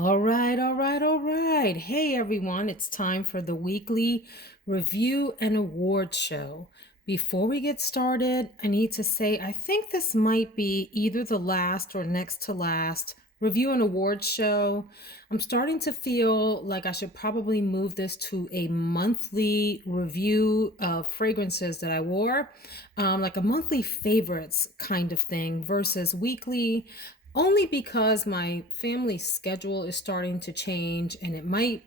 All right. Hey everyone, it's time for the weekly review and award show. Before we get started, I need to say I think this might be either the last or next to last review and award show. I'm starting to feel like I should probably move this to a monthly review of fragrances that I wore, like a monthly favorites kind of thing versus weekly, only because my family schedule is starting to change and it might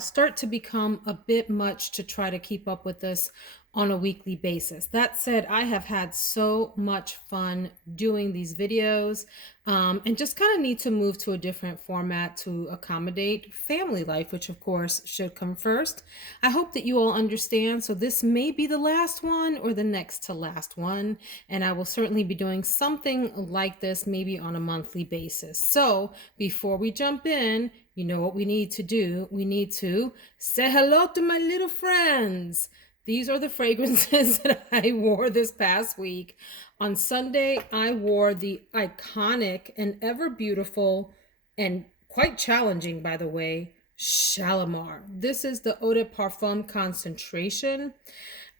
start to become a bit much to try to keep up with this on a weekly basis. That said, I have had so much fun doing these videos, and just kind of need to move to a different format to accommodate family life, which of course should come first. I hope that you all understand. So this may be the last one or the next to last one, and I will certainly be doing something like this maybe on a monthly basis. So before we jump in, you know what we need to do? We need to say hello to my little friends. These are the fragrances that I wore this past week. On Sunday, I wore the iconic and ever beautiful and quite challenging, by the way, Shalimar. This is the Eau de Parfum concentration.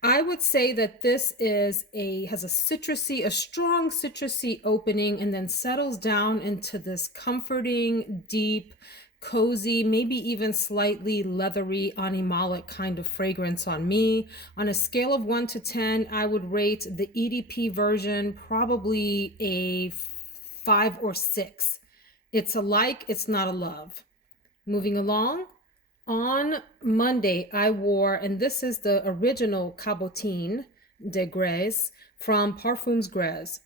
I would say that this has a strong citrusy opening and then settles down into this comforting, deep, cozy, maybe even slightly leathery, animalic kind of fragrance on me. On a scale of 1 to 10, I would rate the EDP version probably a 5 or 6. It's a like, it's not a love. Moving along, on Monday, I wore, and this is the original Cabotine de Grés from Parfums Grés.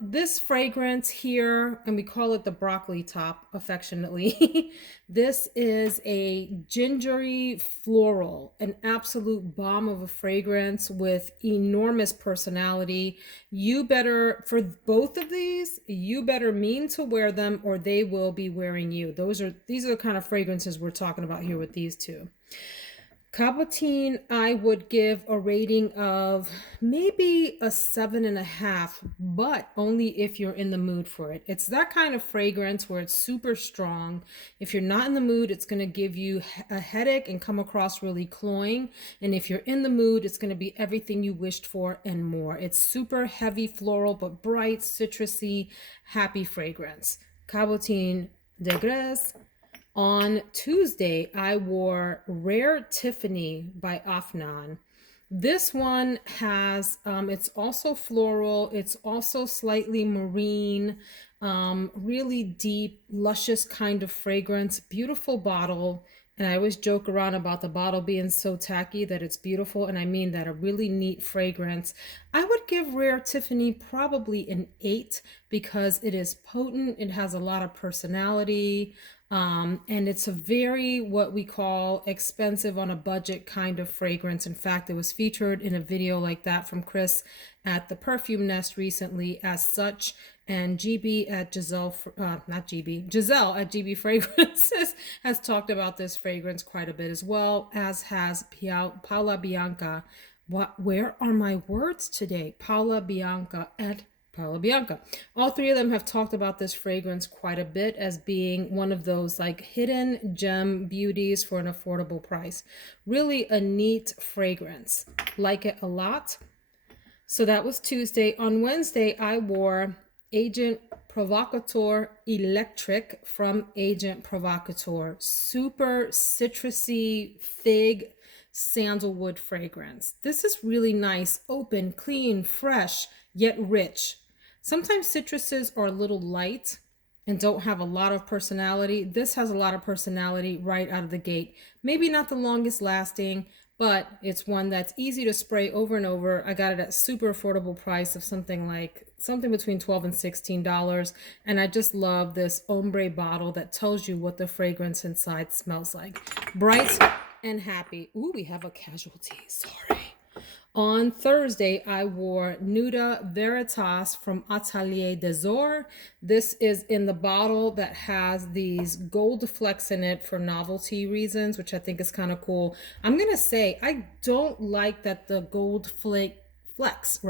This fragrance here, and we call it the broccoli top affectionately. This is a gingery floral, an absolute bomb of a fragrance with enormous personality. For both of these, you better mean to wear them or they will be wearing you. These are the kind of fragrances we're talking about here with these two. Cabotine, I would give a rating of maybe a 7.5, but only if you're in the mood for it. It's that kind of fragrance where it's super strong. If you're not in the mood, it's going to give you a headache and come across really cloying. And if you're in the mood, it's going to be everything you wished for and more. It's super heavy floral, but bright, citrusy, happy fragrance. Cabotine de Grès. On Tuesday, I wore Rare Tiffany by Afnan. This one it's also floral, it's also slightly marine, really deep, luscious kind of fragrance, beautiful bottle. And I always joke around about the bottle being so tacky that it's beautiful. And I mean that, a really neat fragrance. I would give Rare Tiffany probably an 8 because it is potent. It has a lot of personality. And it's a very, what we call, expensive on a budget kind of fragrance. In fact, it was featured in a video like that from Chris at the Perfume Nest recently as such. And GB at Giselle, not GB, Giselle at GB Fragrances has talked about this fragrance quite a bit as well, as has Paola Bianca. Where are my words today? Paola Bianca at Paola Bianca. All three of them have talked about this fragrance quite a bit as being one of those like hidden gem beauties for an affordable price. Really a neat fragrance. Like it a lot. So that was Tuesday. On Wednesday, I wore Agent Provocateur Electric from Agent Provocateur. Super citrusy, fig, sandalwood fragrance. This is really nice, open, clean, fresh, yet rich. Sometimes citruses are a little light and don't have a lot of personality. This has a lot of personality right out of the gate. Maybe not the longest lasting, but it's one that's easy to spray over and over. I got it at super affordable price of something between $12 and $16. And I just love this ombre bottle that tells you what the fragrance inside smells like. Bright and happy. Ooh, we have a casualty. Sorry. On Thursday, I wore Nuda Veritas from Atelier des Ors. This is in the bottle that has these gold flecks in it for novelty reasons, which I think is kind of cool. I'm going to say I don't like that the gold flecks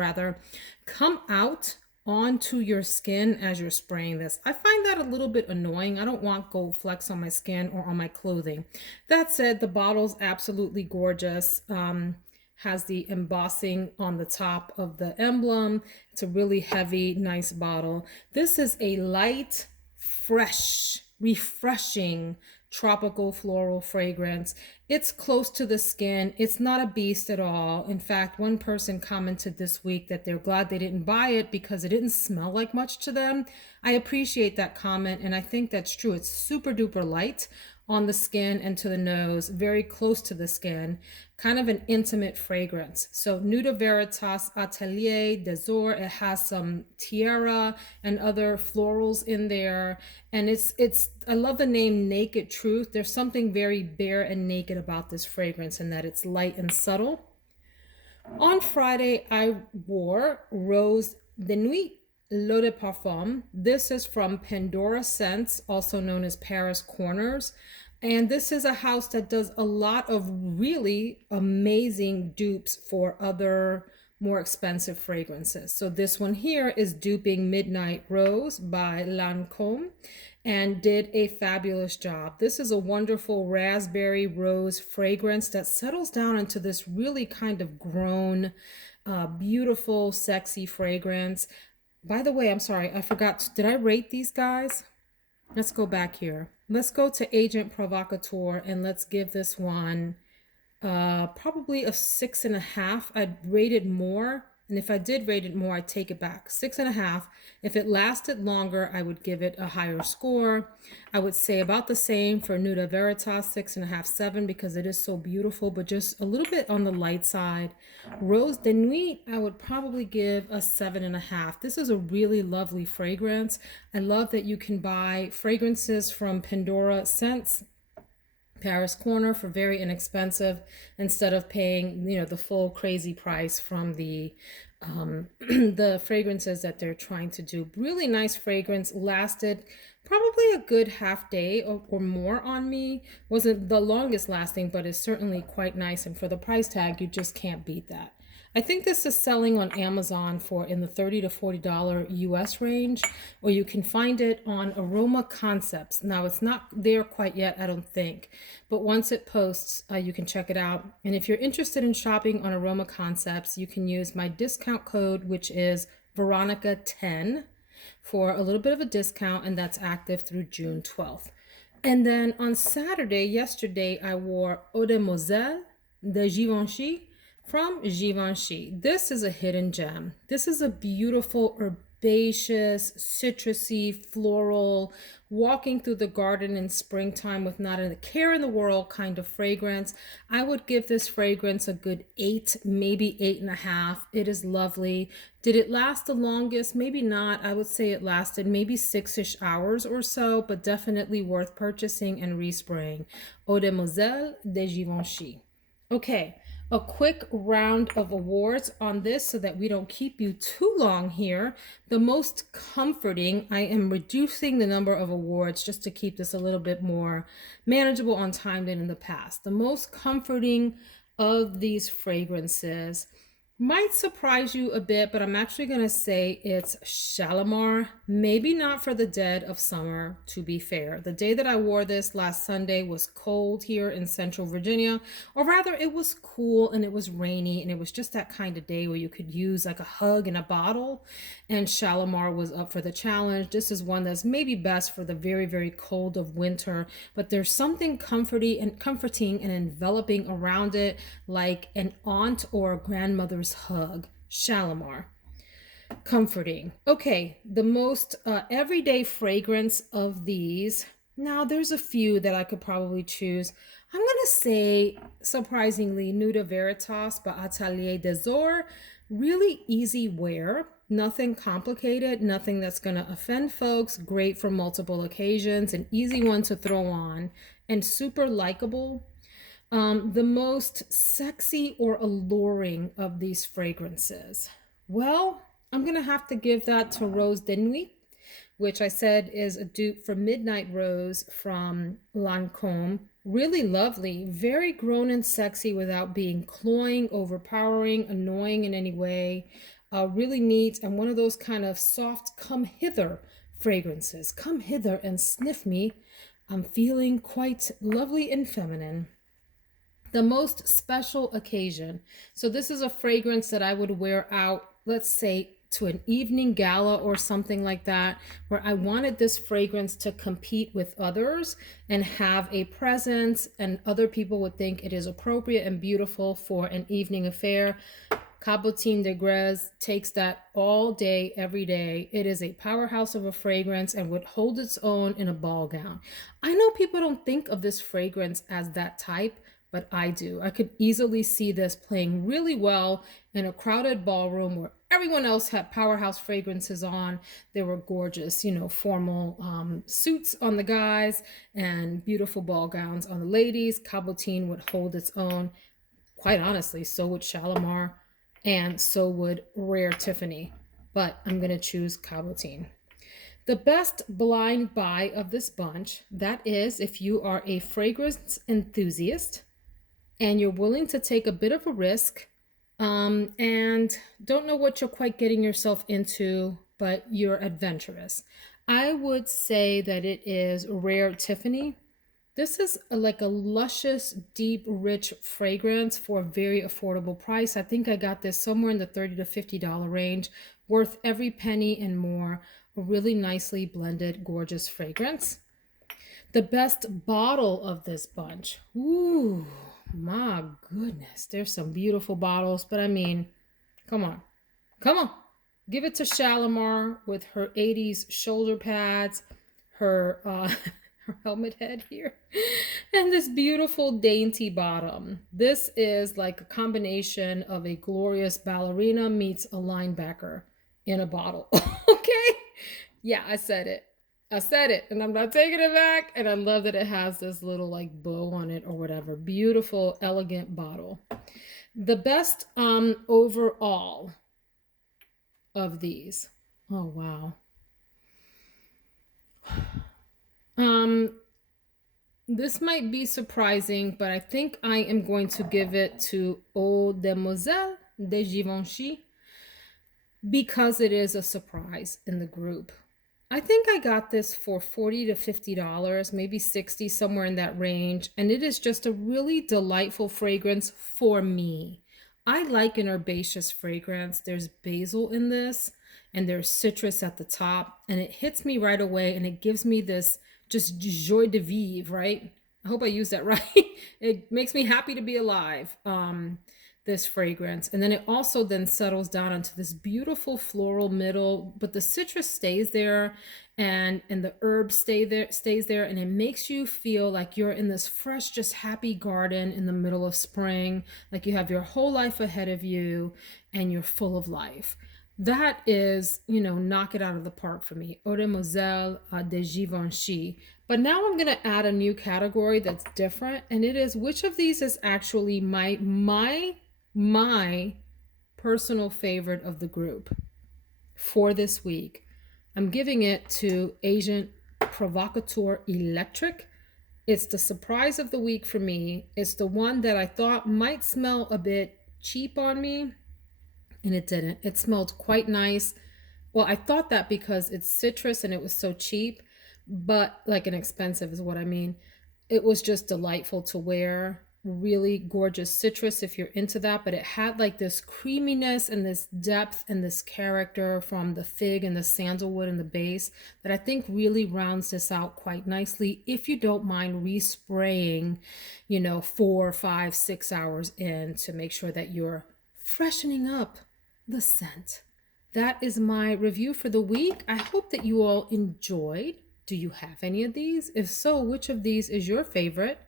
come out onto your skin as you're spraying this. I find that a little bit annoying. I don't want gold flecks on my skin or on my clothing. That said, the bottle's absolutely gorgeous. Has the embossing on the top of the emblem. It's a really heavy, nice bottle. This is a light, fresh, refreshing tropical floral fragrance. It's close to the skin. It's not a beast at all. In fact, one person commented this week that they're glad they didn't buy it because it didn't smell like much to them. I appreciate that comment, and I think that's true. It's super duper light on the skin and to the nose, very close to the skin, kind of an intimate fragrance. So Nuda Veritas Atelier des Ors, it has some tiara and other florals in there. And it's I love the name Naked Truth. There's something very bare and naked about this fragrance in that it's light and subtle. On Friday, I wore Rose de Nuit L'Eau de Parfum. This is from Pendora Scents, also known as Paris Corners. And this is a house that does a lot of really amazing dupes for other more expensive fragrances. So this one here is duping Midnight Rose by Lancôme and did a fabulous job. This is a wonderful raspberry rose fragrance that settles down into this really kind of grown, beautiful, sexy fragrance. By the way, I'm sorry, I forgot. Did I rate these guys? Let's go back here. Let's go to Agent Provocateur and let's give this one probably a 6.5. I'd rate it more. And if I did rate it more, I'd take it back. 6.5. If it lasted longer, I would give it a higher score. I would say about the same for Nuda Veritas, 6.5, 7, because it is so beautiful, but just a little bit on the light side. Rose de Nuit, I would probably give a 7.5. This is a really lovely fragrance. I love that you can buy fragrances from Pendora Scents, Paris Corner, for very inexpensive instead of paying, the full crazy price from the the fragrances that they're trying to do. Really nice fragrance, lasted probably a good half day or more on me. Wasn't the longest lasting, but it's certainly quite nice, and for the price tag, you just can't beat that. I think this is selling on Amazon for in the $30 to $40 US range, or you can find it on Aroma Concepts. Now, it's not there quite yet, I don't think, but once it posts, you can check it out. And if you're interested in shopping on Aroma Concepts, you can use my discount code, which is Veronica10, for a little bit of a discount, and that's active through June 12th. And then on Saturday, yesterday, I wore Eaudemoiselle de Givenchy from Givenchy. This is a hidden gem. This is a beautiful, herbaceous, citrusy, floral, walking through the garden in springtime with not a care in the world kind of fragrance. I would give this fragrance a good 8, maybe 8.5. It is lovely. Did it last the longest? Maybe not. I would say it lasted maybe 6-ish hours or so, but definitely worth purchasing and respraying. Eaudemoiselle de Givenchy. Okay. A quick round of awards on this so that we don't keep you too long here. The most comforting, I am reducing the number of awards just to keep this a little bit more manageable on time than in the past. The most comforting of these fragrances might surprise you a bit, but I'm actually going to say it's Shalimar. Maybe not for the dead of summer, to be fair. The day that I wore this last Sunday was cold here in Central Virginia, or rather it was cool and it was rainy, and it was just that kind of day where you could use like a hug in a bottle, and Shalimar was up for the challenge. This is one that's maybe best for the very, very cold of winter, but there's something comforting and enveloping around it, like an aunt or a grandmother's hug. Shalimar. Comforting. Okay, the most everyday fragrance of these. Now, there's a few that I could probably choose. I'm going to say, surprisingly, Nuda Veritas by Atelier des Ors. Really easy wear. Nothing complicated. Nothing that's going to offend folks. Great for multiple occasions. An easy one to throw on. And super likable. The most sexy or alluring of these fragrances. Well, I'm going to have to give that to Rose de Nuit, which I said is a dupe for Midnight Rose from Lancôme. Really lovely, very grown and sexy without being cloying, overpowering, annoying in any way. really neat and one of those kind of soft come hither fragrances. Come hither and sniff me. I'm feeling quite lovely and feminine. The most special occasion. So this is a fragrance that I would wear out, let's say, to an evening gala or something like that, where I wanted this fragrance to compete with others and have a presence, and other people would think it is appropriate and beautiful for an evening affair. Cabotine de Grés takes that all day, every day. It is a powerhouse of a fragrance and would hold its own in a ball gown. I know people don't think of this fragrance as that type, but I do. I could easily see this playing really well in a crowded ballroom where everyone else had powerhouse fragrances on. They were gorgeous, formal suits on the guys and beautiful ball gowns on the ladies. Cabotine would hold its own. Quite honestly, so would Shalimar and so would Rare Tiffany. But I'm going to choose Cabotine. The best blind buy of this bunch, that is if you are a fragrance enthusiast and you're willing to take a bit of a risk and don't know what you're quite getting yourself into, but you're adventurous. I would say that it is Rare Tiffany. This is like a luscious, deep, rich fragrance for a very affordable price. I think I got this somewhere in the $30 to $50 range, worth every penny and more. A really nicely blended, gorgeous fragrance. The best bottle of this bunch. Ooh, my goodness. There's some beautiful bottles, but I mean, come on. Come on. Give it to Shalimar with her 80s shoulder pads, her her helmet head here, and this beautiful dainty bottom. This is like a combination of a glorious ballerina meets a linebacker in a bottle. Okay? Yeah, I said it. I said it, and I'm not taking it back. And I love that it has this little like bow on it or whatever. Beautiful, elegant bottle. The best overall of these. Oh, wow. This might be surprising, but I think I am going to give it to Eaudemoiselle de Givenchy because it is a surprise in the group. I think I got this for $40 to $50, maybe $60, somewhere in that range. And it is just a really delightful fragrance for me. I like an herbaceous fragrance. There's basil in this and there's citrus at the top, and it hits me right away and it gives me this just joie de vivre, right? I hope I used that right. It makes me happy to be alive, this fragrance. And then it also then settles down into this beautiful floral middle, but the citrus stays there and the herbs stays there, and it makes you feel like you're in this fresh, just happy garden in the middle of spring, like you have your whole life ahead of you and you're full of life. That is, knock it out of the park for me. Eaudemoiselle de Givenchy. But now I'm going to add a new category that's different. And it is, which of these is actually my personal favorite of the group for this week? I'm giving it to Agent Provocateur Electric. It's the surprise of the week for me. It's the one that I thought might smell a bit cheap on me. And it didn't. It smelled quite nice. Well, I thought that because it's citrus and it was so cheap, but like inexpensive is what I mean. It was just delightful to wear. Really gorgeous citrus if you're into that, but it had like this creaminess and this depth and this character from the fig and the sandalwood and the base that I think really rounds this out quite nicely if you don't mind respraying, 4, 5, 6 hours in to make sure that you're freshening up the scent. That is my review for the week. I hope that you all enjoyed. Do you have any of these? If so, which of these is your favorite?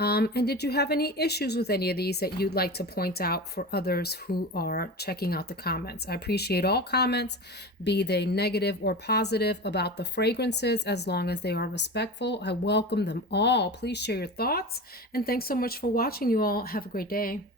And did you have any issues with any of these that you'd like to point out for others who are checking out the comments? I appreciate all comments, be they negative or positive, about the fragrances, as long as they are respectful. I welcome them all. Please share your thoughts. And thanks so much for watching, you all. Have a great day.